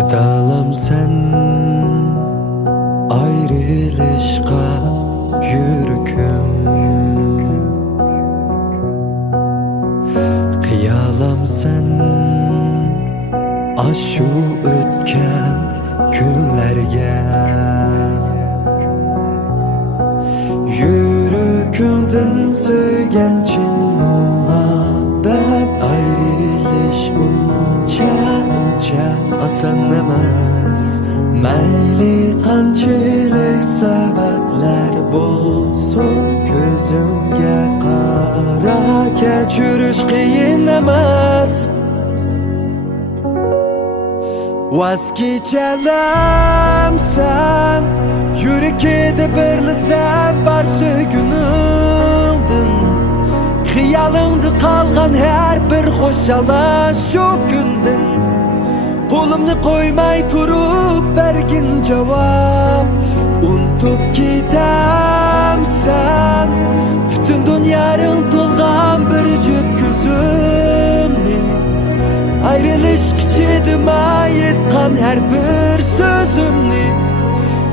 Çıdalam sen ayrılışqa yürküm, Qiyalam sen aşu ötken günlerge. Yürkümdün söygen çin muhabbet ayrılış unca asan emas. Mayli qanchalik sabablar bo'lsin, ko'zimga qara, kechirish qiyin emas. Vaz kechalamsan, yurakda birlasam bar söygünündün. Xiyalingda qolgan har bir xo'shalash shu kundin. Qo'limni qo'ymay turib bergin javob, unutib ketamsan butun dunyoning to'lgan bir jup ko'zimni. Ayrilish kichidima aytgan har bir so'zimni.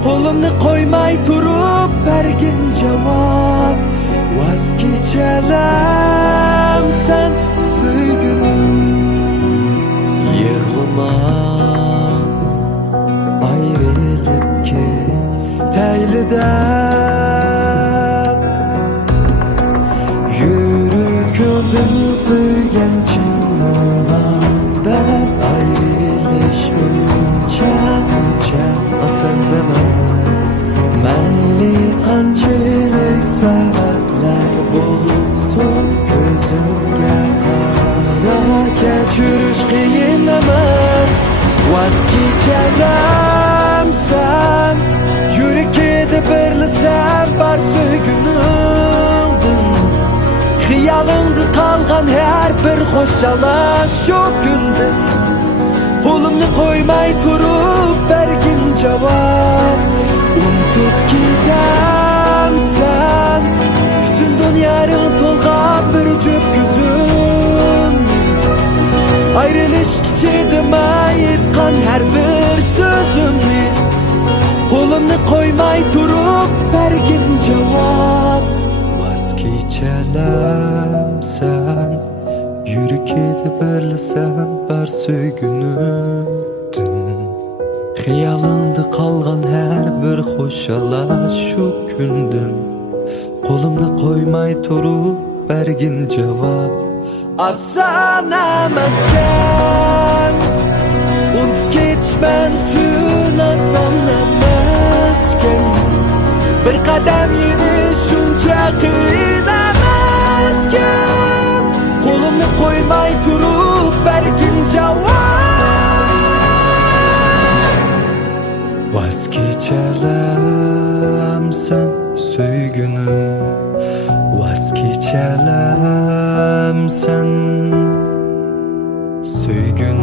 Qo'limni qo'ymay turib bergin javob, vaz kechalamsan suygunim. Yığlama ayrılıp ki teylidem, yürükümdün söygen çin muhabbet ayrılış unca asan emas. Mayli qanchalik sabablar bo'lsin, ko'zimga qara, kechirish qiyin emas. Vaz kechalamsan, yurakda birlasam bar söygünündün. Xiyalingda qolgan har bir xo'shalash shu kundin. Qo'limni qo'ymay turib bergin javob, unutib ketamsan butun dunyoning to'lgan bir jup ko'zimni. Ayrilish kichidima aytgan har bir so'zimni. Qo'limni qo'ymay turib bergin javob, vaz kechalamsan, yurakda birlasam bar söygünündün. Xiyalingda qolgan har bir xo'shalash shu kundin. Qo'limni qo'ymay turib bergin javob, oson emaskan. Unutib ketish men uchun oson emaskan. Bir qadam yurish shuncha qiyin emaskan. Qo'limni qo'ymay turib bergin javob, vaz kechalamsan söygünüm. Vaz kechalamsan söygünüm.